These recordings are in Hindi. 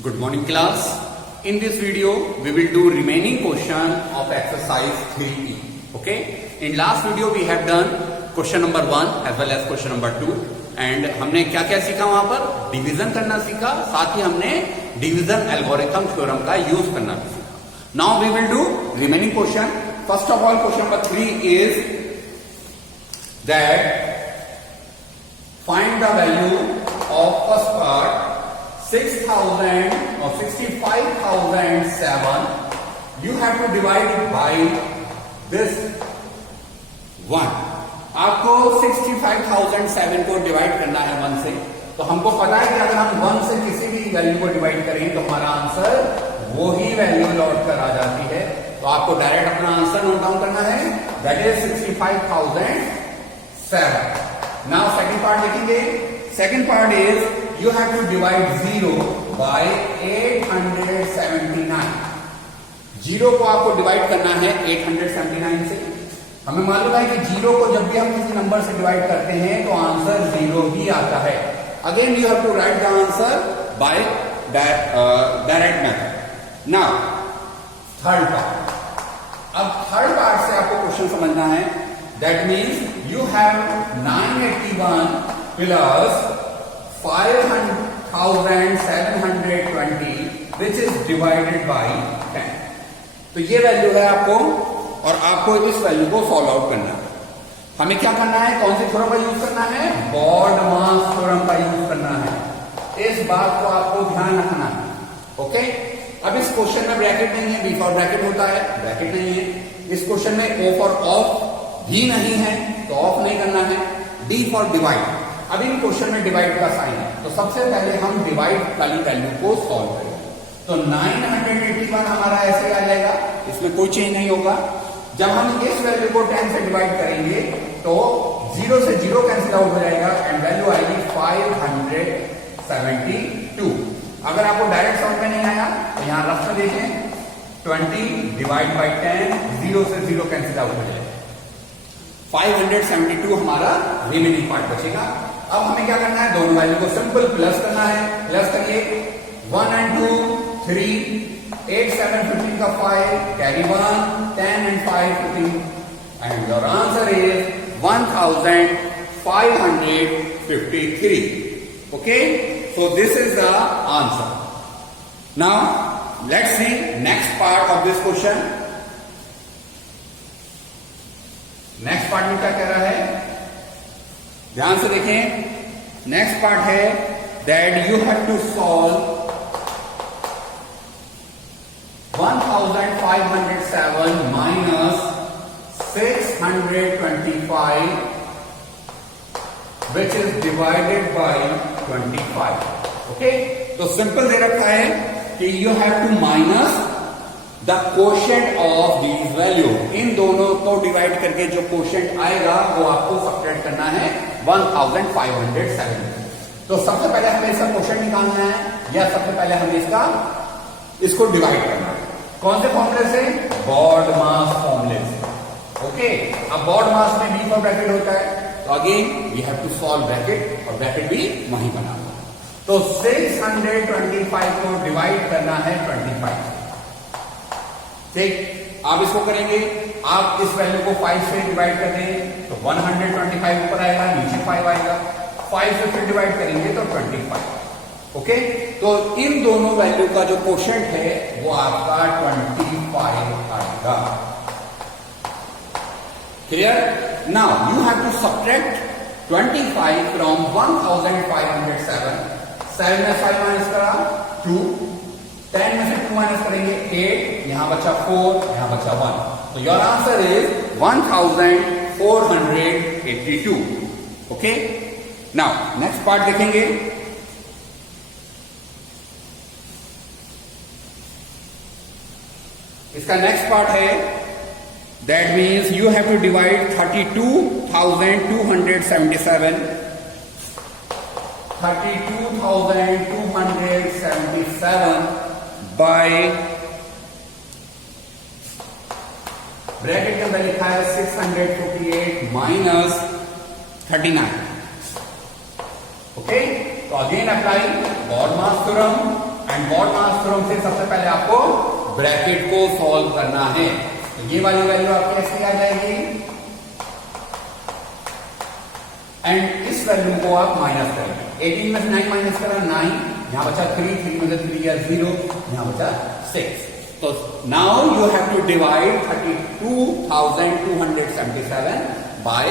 Good morning class. In this video we will do remaining question of exercise 3E. Okay. In last video we have done question number 1 as well as question number 2 and हमने क्या क्या सीखा वहां पर डिवीजन करना सीखा, साथ ही हमने डिवीजन एल्गोरिथम थ्योरम का यूज करना भी सीखा. Now we will do remaining question. First of all question number 3 is that find the value of first part 6,000 or 65,007. You have to divide it by this 1. आपको 65,007 को डिवाइड करना है 1 से. तो हमको पता है कि अगर हम 1 से किसी भी वैल्यू को डिवाइड करें तो हमारा आंसर वो ही वैल्यू लौट कर आ जाती है. तो आपको डायरेक्ट अपना आंसर नोट डाउन करना है, that is 65,007. Now second part लिखेंगे. Second part is you have to divide 0 by 879. 0 को आपको डिवाइड करना है 879 से. हमें मालूम है कि 0 को जब भी हम किसी नंबर से डिवाइड करते हैं तो आंसर 0 ही आता है. Again you have to write the answer by direct method. Now third part. अब थर्ड पार्ट से आपको क्वेश्चन समझना है. That means you have 981 plus 5,720 which is divided by 10. तो ये वैल्यू है आपको और आपको इस वैल्यू को सॉल्व आउट करना है. हमें क्या करना है, कौन सी थ्योरम का यूज करना है, बॉर्डमास थ्योरम का यूज करना है. इस बात को आपको ध्यान रखना है. ओके. अब इस क्वेश्चन में ब्रैकेट नहीं है, बी फॉर ब्रैकेट होता है, ब्रैकेट नहीं है. इस क्वेश्चन में ओ फॉर ऑफ भी नहीं है तो ऑफ नहीं करना है. D for divide. अब इन क्वेश्चन में डिवाइड का साइन है तो सबसे पहले हम डिवाइड वाली वैल्यू को सॉल्व करेंगे. तो 981 हमारा ऐसे आ जाएगा, इसमें कोई चेंज नहीं होगा. जब हम इस वैल्यू को 10 से डिवाइड करेंगे तो 0 से 0 कैंसिल आउट हो जाएगा एंड वैल्यू आएगी 572. अगर आपको डायरेक्ट समझ में नहीं आया तो यहां रफ में देखें, 20 डिवाइड बाई 10, 0 से 0 कैंसिल आउट हो जाएगा. 572 हमारा रिमेनिंग पार्ट बचेगा. अब हमें क्या करना है, दोनों वैल्यू को सिंपल प्लस करना है. प्लस करिए 1 and 2 3, 8 7 15 का 5 carry 1, 10 and 5 15 and your answer is 1553. Okay, so this is the answer. Now let's see next part of this question. Next part में क्या कह रहा है, ध्यान से देखें. नेक्स्ट पार्ट है that you have to solve 1507 minus 625 which is divided by 25. Okay, तो सिंपल दे रखा है कि you have to minus the quotient of these value. इन दोनों को डिवाइड करके जो कोशेंट आएगा वो आपको सब्ट्रैक्ट करना है 1507. तो सबसे पहले हमें इसका कोशेंट निकालना है या सबसे पहले हमें इसको डिवाइड करना है. कौन से फॉर्मूले से, बॉर्डमास फॉर्मूले से. ओके, अब बॉर्डमास में बी फॉर ब्रैकेट होता है तो again we have to solve bracket और ब्रैकेट भी वहीं बनाना. तो 625 को डिवाइड करना है 25. ठीक, आप इसको करेंगे, आप इस वैल्यू को 5 से डिवाइड कर देंगे तो 125 ऊपर आएगा, नीचे 5 आएगा. 5 से फिर डिवाइड करेंगे तो 25. ओके, तो इन दोनों वैल्यू का जो कोशेंट है वो आपका 25 आएगा. Clear. Now you have to subtract 25 from 1507. 7 में 5 माइनस करा 2, 10 में से 2 माइनस करेंगे 8, यहां बचा 4, यहां बचा 1. तो your answer is 1482. Okay, now next part देखेंगे. इसका नेक्स्ट पार्ट है that means you have to divide 32,277 by bracket के अंदर लिखा है 648 माइनस 39. ओके, तो अगेन अप्लाई बॉर्डमास theorem. And mod mass theorem से सबसे पहले आपको ब्रैकेट को सॉल्व करना है। तो ये वाली वैल्यू आपकी ऐसी आ जाएगी एंड इस वैल्यू को आप माइनस करेंगे। 18 में से 9 माइनस करा 9, यहां बचा 3 में से 3 या 0, यहां बचा 6। तो now you have to divide 32,277 by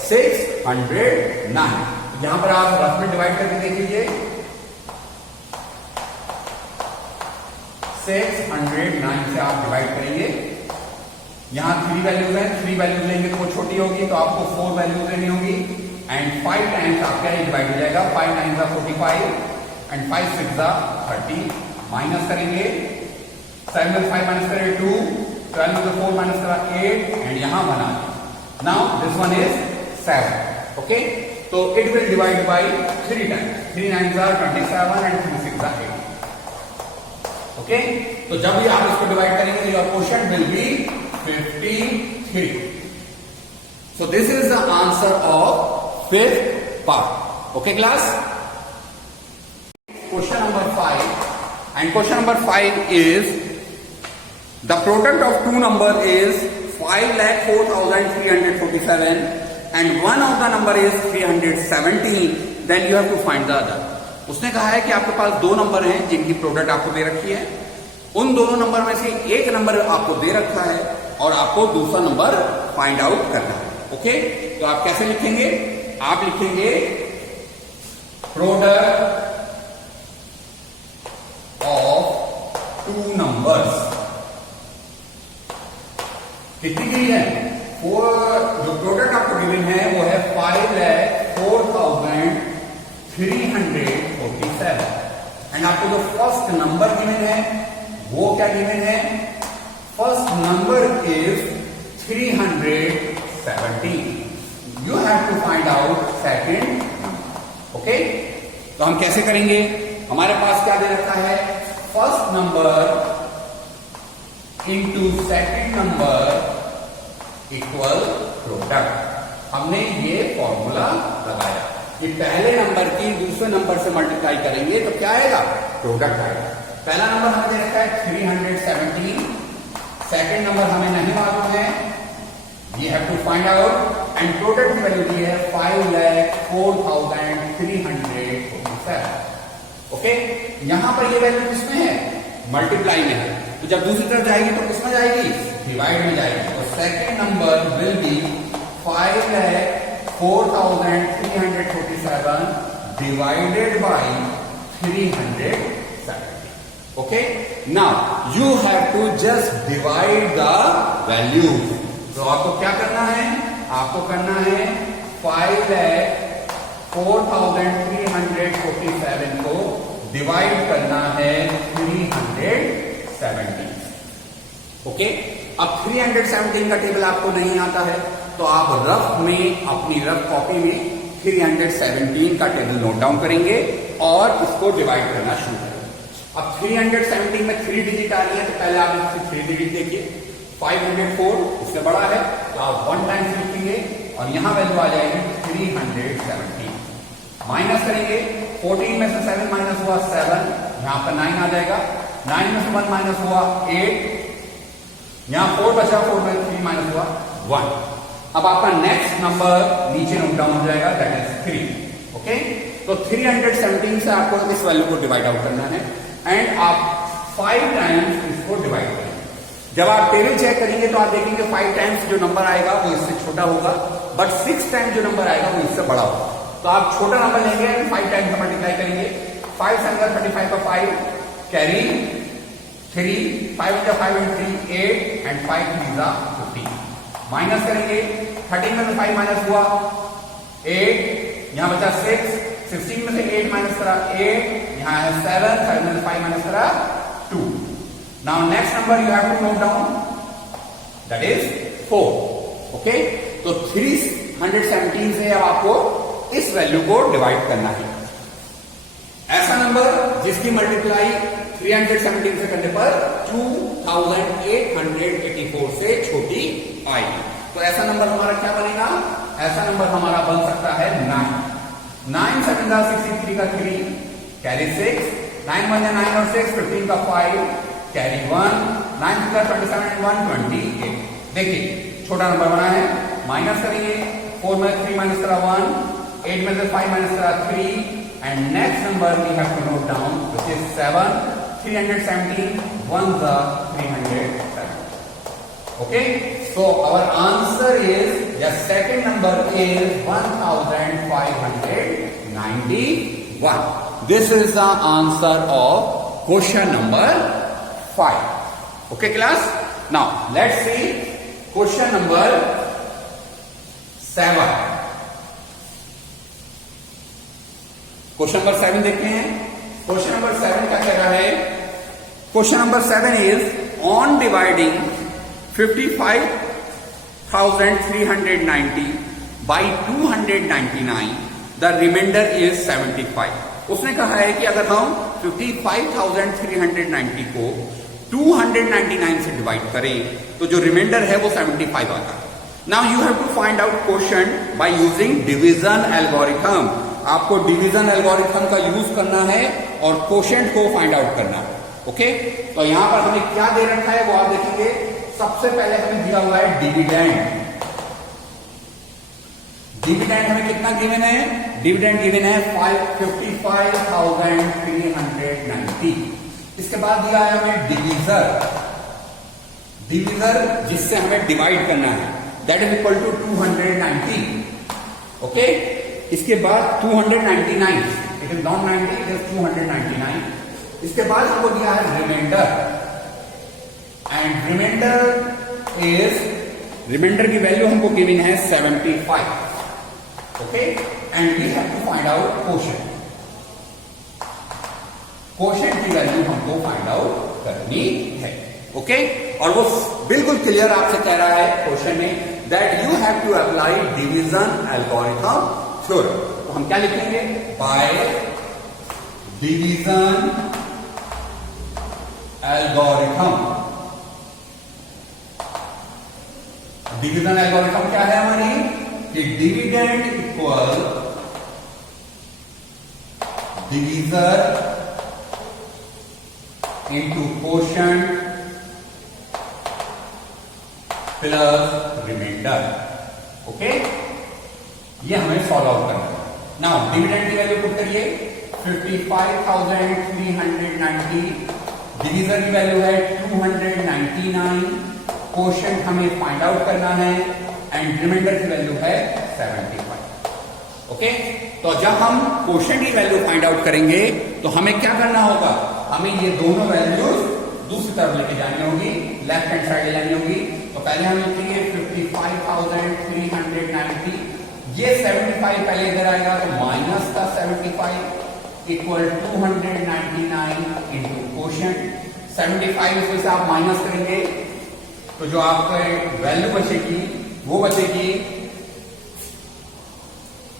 609। यहां पर आप रफ में डिवाइड करके देख लीजिए। 609 से आप डिवाइड करेंगे। यहां 3 वैल्यूज हैं, 3 वैल्यूज लेंगे तो वो छोटी होगी, तो आपको 4 वैल्यूज लेनी होगी एंड 5 टाइम्स आपका ये डिवाइड हो जाएगा। 5 9 45 एंड 5 6 30। माइनस करेंगे, 7 में 5 माइनस करें 2, 12 में 4 माइनस करा 8 एंड यहां 1 आ गया। Now this one is 7। Okay, तो it will divide by 3 times. 3 9 27 and 3 6 8। Okay, तो जब भी आप इसको डिवाइड करेंगे your quotient will be 53। So this is the answer of 5th part. Okay class, question number 5 and question number 5 is the product of two number is 5,04,347 and one of the number is 317, then you have to find the other. उसने कहा है कि आपके पास दो नंबर हैं जिनकी प्रोडक्ट आपको दे रखी है। उन दोनों नंबर में से एक नंबर आपको दे रखा है और आपको दूसरा नंबर फाइंड आउट करना है। ओके, तो आप कैसे लिखेंगे? आप लिखेंगे प्रोडक्ट ऑफ टू नंबर्स। कितनी दी है? जो प्रोडक्ट आपको गिवन है वो है 5,04,347 एंड आपको जो फर्स्ट नंबर गिवन है वो क्या गिवन है? First number is 317। You have to find out second number. Okay, तो हम कैसे करेंगे? हमारे पास क्या दे रखा है? First number into second number equal product. हमने ये फॉर्मूला लगाया कि पहले नंबर की दूसरे नंबर से मल्टीप्लाई करेंगे तो क्या आएगा? प्रोडक्ट आएगा। पहला नंबर हमें दे रखा है 317, सेकंड नंबर हमें नहीं मालूम है, we have to find out and product की वैल्यू दी है 5,04,347। ओके, यहां पर ये वैल्यू किसमें है? मल्टीप्लाई में है। तो जब दूसरी तरफ जाएगी तो किसमें जाएगी? डिवाइड में जाएगी। तो second number will be 5,04,347 divided by 370। Okay, now you have to just divide the value. तो आपको क्या करना है? आपको करना है 5,04,347 को डिवाइड करना है 370। ओके, अब 317 का टेबल आपको नहीं आता है तो आप रफ में अपनी रफ कॉपी में 317 का टेबल नोट डाउन करेंगे और इसको डिवाइड करना शुरू करेंगे। अब 317 में 3 डिजिट आ रही है तो पहले आप इससे 3 डिजिट देखिए। 504 इससे बड़ा है तो आप 1 टाइम्स लिखेंगे और यहां वैल्यू आ जाएगी 317। माइनस करेंगे, 14 में से 7 माइनस हुआ 7, यहां पर 9 आ जाएगा। 9 में से 1 माइनस हुआ 8, यहां 4 बचा, 4 में 3 माइनस हुआ 1। अब आपका नेक्स्ट नंबर नीचे नोट डाउन हो जाएगा, दैट इज 3। ओके, तो 317 से आपको इस वैल्यू को डिवाइड आउट करना है एंड आप 5 टाइम्स इसको डिवाइड करेंगे। जब आप टेबल चेक करेंगे तो आप देखेंगे 5 टाइम्स जो नंबर आएगा वो इससे छोटा होगा, बट 6 टाइम्स जो नंबर आएगा वो इससे बड़ा होगा। तो आप छोटा नंबर लेंगे एंड 5 टाइम्स का मल्टीप्लाई करेंगे। 5 7 35 का 5 carry 3, 5 into 5 and 3 8 and 5 3 15। Minus करेंगे, 13 में से 5 माइनस हुआ 8, यहां बचा 6, 16 में से 8 माइनस करा 8, यहां है 7, 7 में से 5 माइनस करा 2। Now next number you have to note down, that is 4। Okay, तो 317 से अब आपको इस वैल्यू को डिवाइड करना है। ऐसा नंबर जिसकी मल्टीप्लाई 317 से करने पर 2884 से छोटी आएगी। तो ऐसा नंबर हमारा क्या बनेगा? ऐसा नंबर हमारा बन सकता है 9। 9 7 63 का 3 कैरी 6, 9 1 9 और 6, 15 का 5 कैरी 1, 9 2 27 and 1 28। देखिए छोटा नंबर बना है, माइनस करेंगे, 4 में 3 माइनस करा 1, 8 में से 5 माइनस करा 3, and next number we have to note down, which is 7, 317, 1 the 307. Okay, so our answer is, the second number is 1591. This is the answer of question number 5. Okay class, now let's see question number 7. Question number 7 देखते हैं। क्वेश्चन नंबर 7 क्या कह रहा है? Question number 7 is on dividing 55,390 by 299 the remainder is 75। उसने कहा है कि अगर हम 55,390 को 299 से डिवाइड करें तो जो रिमाइंडर है वो 75 आता है। Now you have to find out quotient by using division algorithm. आपको डिवीजन एल्गोरिथम का यूज करना है और क्वोशिएंट को फाइंड आउट करना है। ओके, तो यहां पर हमें क्या दे रखा है वो आप देखेंगे। सबसे पहले हमें दिया हुआ है डिविडेंड। डिविडेंड हमें कितना गिवन है? डिविडेंड गिवन है 55,390। इसके बाद दिया है हमें डिवीजर, डिवीजर जिससे हमें डिवाइड करना है, that is equal to 290। Okay, इसके बाद 299, it is not 90, it is 299। इसके बाद हमको दिया है रिमाइंडर, एंड रिमाइंडर की वैल्यू हमको गिवन है 75। Okay, and we have to find out quotient. Quotient की वैल्यू हमको फाइंड आउट करनी है। ओके, और वो बिल्कुल क्लियर आपसे कह रहा है क्वेश्चन में that you have to apply division algorithm. तो हम क्या लिखेंगे? By division algorithm. Division algorithm क्या है हमारी? कि dividend equal divisor into quotient plus remainder. Okay, ये हमें सॉल्व आउट करना है। नाउ डिविडेंड की वैल्यू पुट करिए 55,390, डिवीजर की वैल्यू है 299, क्वोशिएंट हमें फाइंड आउट करना है, एंड रिमाइंडर की वैल्यू है 75। ओके, तो जब हम क्वोशिएंट की वैल्यू फाइंड आउट करेंगे तो हमें क्या करना होगा? हमें ये दोनों वैल्यूज दूसरी तरफ लेके जानी होगी, लेफ्ट हैंड साइड ले जानी होगी। तो पहले हम लिखेंगे 55,390, ये 75 पहले इधर आएगा तो माइनस का 75 इक्वल 299 इंटू क्वोशिएंट। 75 इसमें से आप माइनस करेंगे तो जो आपका वैल्यू बचेगी वो बचेगी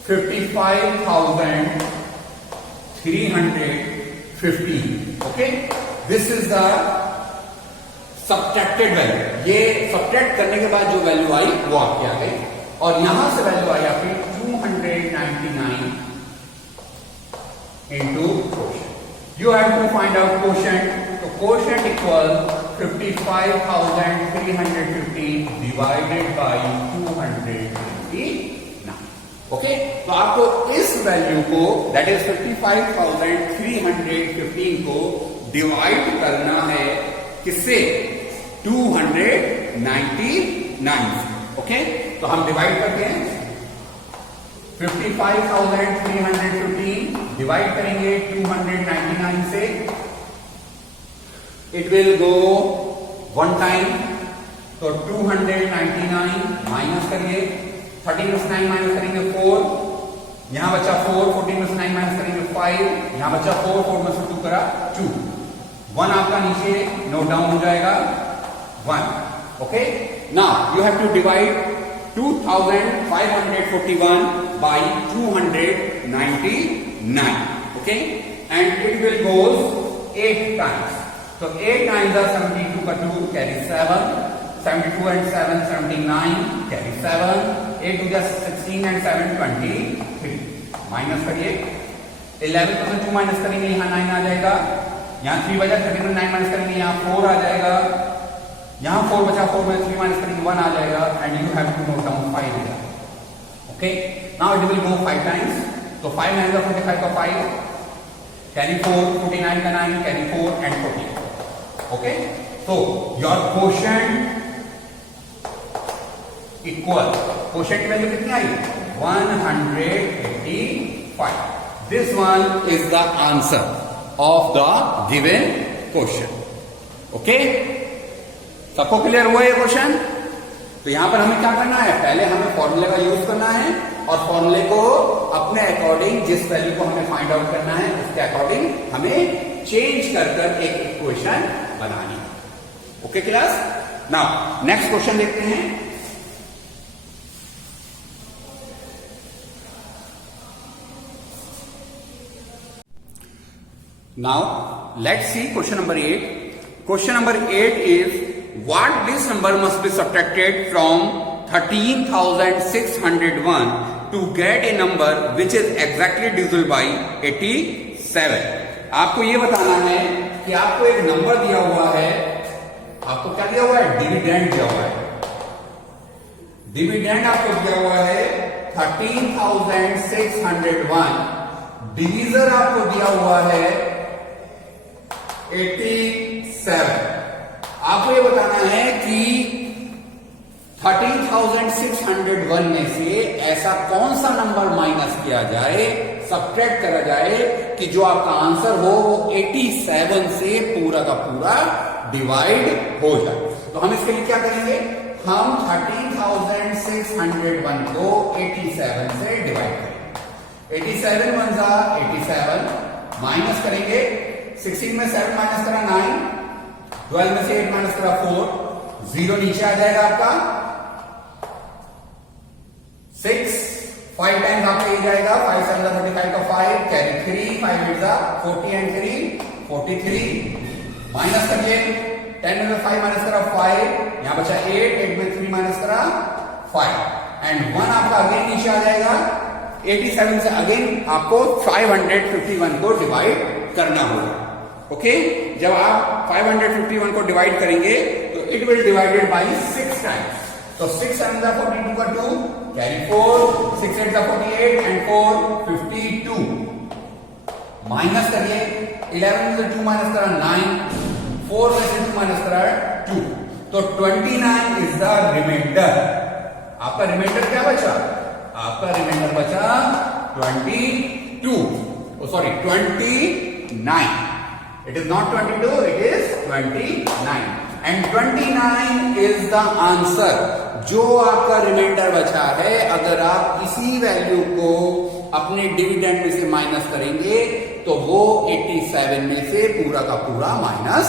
55,350। Okay, this is the subtracted value. ये सब्ट्रैक्ट करने के बाद जो वैल्यू आई वो आपकी आ गई, और यहां से वैल्यू आई आपकी 299 into quotient. You have to find out quotient. तो quotient equal 55,350 divided by 299। Okay, तो आपको इस वैल्यू को दैट इज 55,315 को डिवाइड करना है किससे? 299 से। ओके, तो हम डिवाइड करते हैं 55,315 डिवाइड करेंगे 299 से, it will go one time, तो 299 माइनस करिए, 13 में से 9 माइनस करेंगे 4, यहां बचा 4, 14 में से 9 माइनस करेंगे 5, यहां बचा 4, 4 में से 2 करा 2, 1 आपका नीचे नोट डाउन हो जाएगा 1। Okay, now you have to divide 2,541 by 299. Okay, and it will goes 8 times. So 8 times are 72 का 2 carry 7, 72 and 7 79 carry 7, 8 to the 16 and 7 23 minus करिए 11 में 2 माइनस करेंगे यहाँ 9 आ जाएगा, यहाँ 3 बचा 13 में 9 माइनस करेंगे यहाँ 4 आ जाएगा, यहाँ 4 बचा 4 में 3 माइनस करेंगे 1 आ जाएगा, and you have to note down 5 here. Okay, now it will go 5 times. So 5 9 45 का 5, carry 4, 49 का 9, carry 4 and 40. Okay, so your quotient equal, quotient की वैल्यू कितनी आई? 185. This one is the answer of the given question. Okay, सबको क्लियर हुआ ये क्वेश्चन? तो यहां पर हमें क्या करना है, पहले हमें फॉर्मूले का यूज करना है और फॉर्मूले को अपने अकॉर्डिंग, जिस वैल्यू को हमें फाइंड आउट करना है उसके अकॉर्डिंग हमें चेंज कर एक इक्वेशन बनानी है. Okay class? Now next question देखते हैं. Now let's see question number 8. Question number 8 is what this number must be subtracted from 13,601 to get a number which is exactly divisible by 87. आपको ये बताना है कि आपको एक नंबर दिया हुआ है, आपको क्या दिया हुआ है? डिविडेंड दिया हुआ है. डिविडेंड आपको दिया हुआ है 13,601, डिवीजर आपको दिया हुआ है 87. आपको ये बताना है कि 13,601 में से ऐसा कौन सा नंबर माइनस किया जाए, सब्ट्रैक्ट करा जाए कि जो आपका आंसर हो वो 87 से पूरा का पूरा डिवाइड हो जाए. तो हम इसके लिए क्या करेंगे, हम 13,601 को 87 से डिवाइड करेंगे. 87 वन जा 87, माइनस करेंगे 16 में 7 माइनस करा 9, 12 में से 8 माइनस करा 4, 0 नीचे आ जाएगा आपका 6, 5 टाइम्स आपका ये जाएगा 5 7 35 का 5, कैरी 3, 5 8 40 एंड 3 43, माइनस करिए 10 में 5 माइनस करा 5, यहां बचा 8, 8 में 3 माइनस करा 5 एंड 1 आपका अगेन नीचे आ जाएगा. 87 से अगेन आपको 551 को डिवाइड करना होगा. ओके, जब आप 551 को डिवाइड करेंगे तो it will divided by 6 times. तो 6 7 42 का 2, कैरी 4, 6 8 48 एंड 4 52, माइनस करिए 11 में से 2 माइनस करा 9, 4 में से 2 माइनस करा 2, तो 29 इज द रिमाइंडर. आपका रिमाइंडर क्या बचा? आपका रिमाइंडर बचा 29. It is not 22, it is 29. And 29 is the answer. जो आपका रिमाइंडर बचा है, अगर आप इसी वैल्यू को अपने डिविडेंड में से माइनस करेंगे तो वो 87 में से पूरा का पूरा माइनस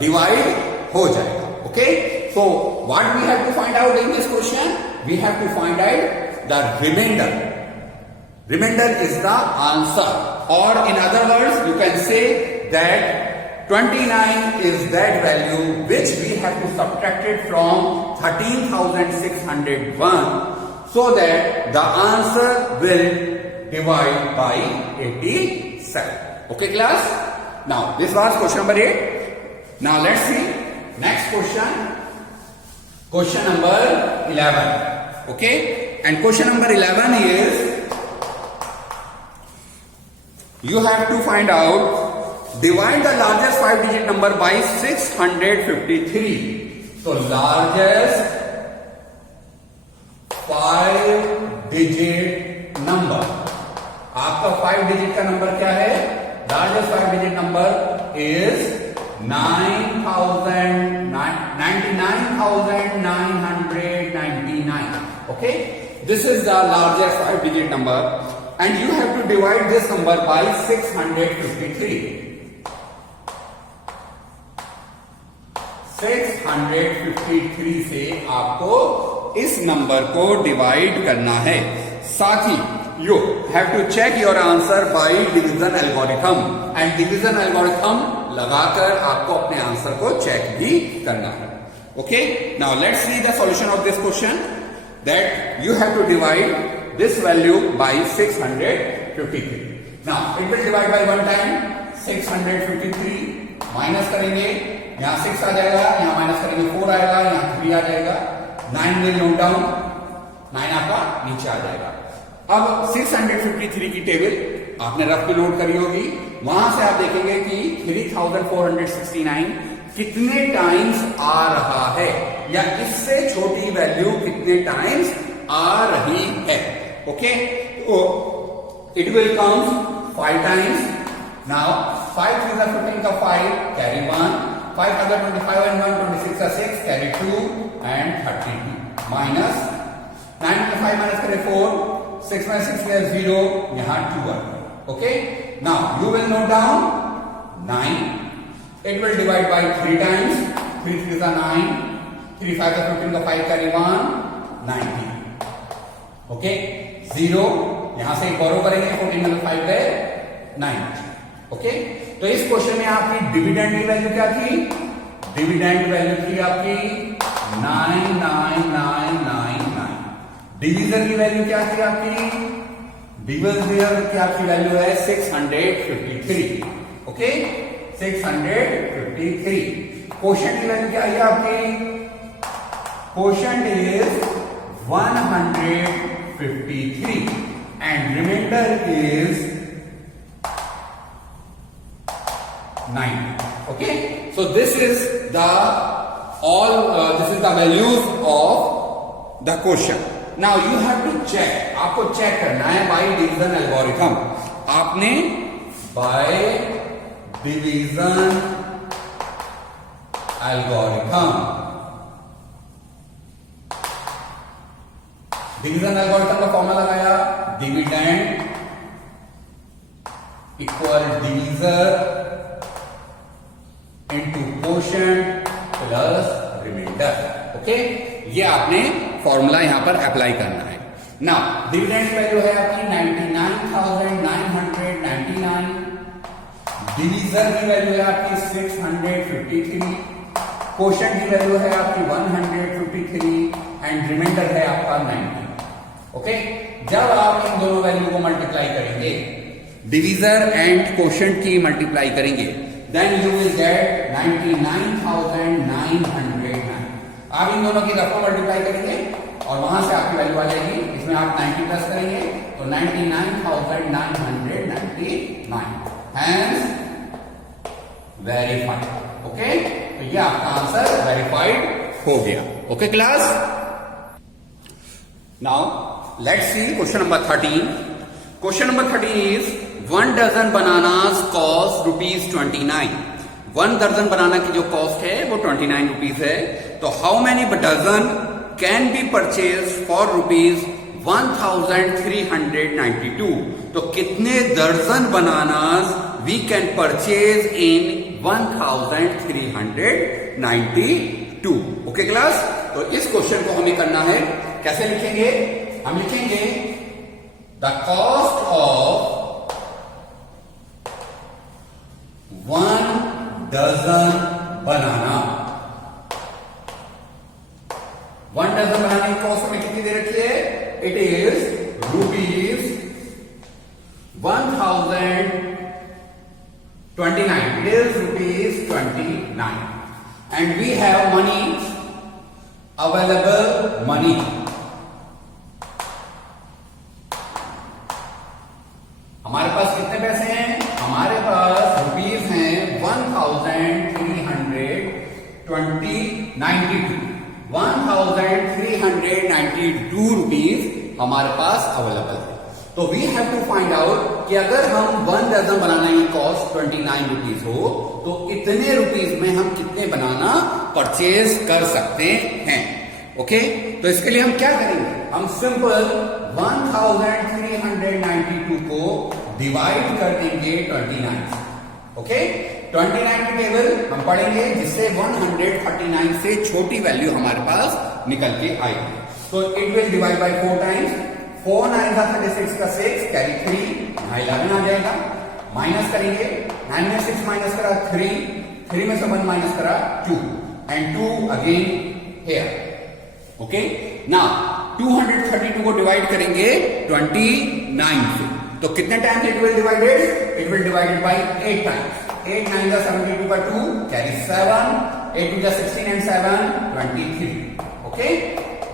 डिवाइड हो जाएगा. Okay, so what we have to find out in this question? We have to find out the remainder. Remainder is the answer, or in other words you can say that 29 is that value which we have to subtract it from 13,601 so that the answer will divide by 87. Okay class? Now this was question number 8. Now let's see next question. Question number 11. Okay, and question number 11 is you have to find out, divide the largest 5-digit number by 653. So largest 5-digit number, आपका 5 डिजिट का नंबर क्या है? Largest 5 digit number is 99,999. Okay, this is the largest 5 digit number. And you have to divide this number by 653. 653 से आपको इस नंबर को डिवाइड करना है. साथ ही you have to check your answer by division algorithm. And division algorithm लगाकर आपको अपने आंसर को चेक भी करना है. Okay, now let's see the solution of this question. That you have to divide this value by 653. Now it will divide bye 1 time 653 minus करेंगे, यहां 6 आ जाएगा, यहां माइनस करेंगे 4 आएगा, यहां 3 आ जाएगा, 9 विल नोट डाउन, 9 आपका नीचे आ जाएगा। अब 653 की टेबल आपने रफ पे नोट करी होगी, वहां से आप देखेंगे कि 3469 कितने टाइम्स आ रहा है, या इससे छोटी वैल्यू कितने टाइम्स आ रही है। ओके, तो it will count 5 times. Now 5 3 are 15 का 5 carry 1, 5 other 25 and 1 26 are 6 carry 2 and 32 minus 9 में 5 माइनस करें 4, 6 में 6 है 0, यहां 2 है। Okay, now you will note down 9, it will divide by 3 times, 3 3 are 9, 3 5 are 15 का 5 कैरी 1 90। ओके, 0 यहां से बोरो करेंगे, 14 में 5 है 9। ओके, तो इस क्वेश्चन में आपकी डिविडेंड की वैल्यू क्या थी? डिविडेंड वैल्यू थी आपकी 99999। डिवीजर की वैल्यू क्या थी आपकी? डिवीजर की आपकी वैल्यू है 653। ओके, 653। क्वोशंट की वैल्यू क्या है आपकी? Quotient is 153 and remainder is 9। Okay, so this is the values of the question. Now you have to check, आपको चेक करना है by division algorithm। आपने by division algorithm, division algorithm का फॉर्मूला लगाया, dividend equal divisor into quotient plus remainder. Okay, ये आपने फॉर्मूला यहां पर अप्लाई करना है। नाउ डिविडेंड वैल्यू है आपकी 99,999, डिवीजर की वैल्यू है आपकी 653, क्वोशंट की वैल्यू है आपकी 153 एंड रिमाइंडर है आपका 90। ओके, जब आप इन दोनों वैल्यू को मल्टीप्लाई करेंगे, डिवीजर एंड क्वोशंट की मल्टीप्लाई करेंगे, then you will get 99,909। आप इन दोनों की रफ मल्टीप्लाई करेंगे और वहां से आपकी वैल्यू आ जाएगी, इसमें आप 90 प्लस करेंगे तो 99,999, हैंस वेरीफाइड। ओके, तो ये आपका आंसर वेरीफाइड हो गया। Okay class, now let's see question number 13। Question number 13 is 1 dozen bananas cost ₹29। 1 दर्जन बनाना की जो कॉस्ट है वो 29 रुपीज है। तो how many dozen can be purchase for ₹1392। तो कितने दर्जन bananas we can purchase in 1392। Okay class, तो इस क्वेश्चन को हमें करना है, कैसे लिखेंगे? हम लिखेंगे the cost of 1 dozen banana. 1 dozen बनाने की कॉस्ट हमें कितनी दे रखी है? It is ₹1029। It is ₹29 and we have money available, money हमारे पास कितने पैसे हैं? हमारे पास रुपीज हैं 1392 रुपीज हमारे पास अवेलेबल है। तो we have to find out कि अगर हम 1 डजन बनाना की कॉस्ट 29 रुपीज हो तो इतने रुपीज में हम कितने बनाना परचेज कर सकते हैं। ओके, तो इसके लिए हम क्या करेंगे? हम सिंपल 1392 को डिवाइड कर देंगे 29। ओके, 29 की टेबल हम पढ़ेंगे जिससे 139 से छोटी वैल्यू हमारे पास निकल के आएगी। तो it will divide bye 4 times, 4 9 का 36 का 6 कैरी 3, 11 आ जाएगा, माइनस करेंगे, 9 में 6 माइनस करा 3, 3 में से 1 माइनस करा 2 and 2 again here. Okay, now 232 को डिवाइड करेंगे 29 से, तो कितने times it will divided? It will divided by 8 times. 8 9 the 72 by 2 carry 7. 8 to the 16 and 7 23. Okay,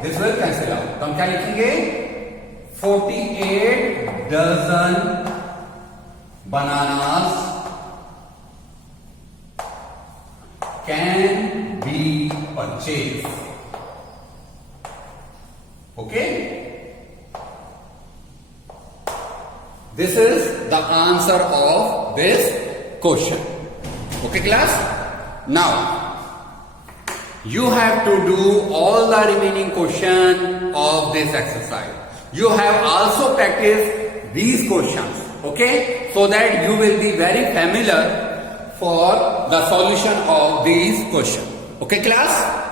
this will cancel out. तो हम क्या लिखेंगे? 48 dozen bananas can be purchased. Okay, this is the answer of this question. Okay class, now you have to do all the remaining question of this exercise. You have also practiced these questions, okay, so that you will be very familiar for the solution of these questions. Okay class.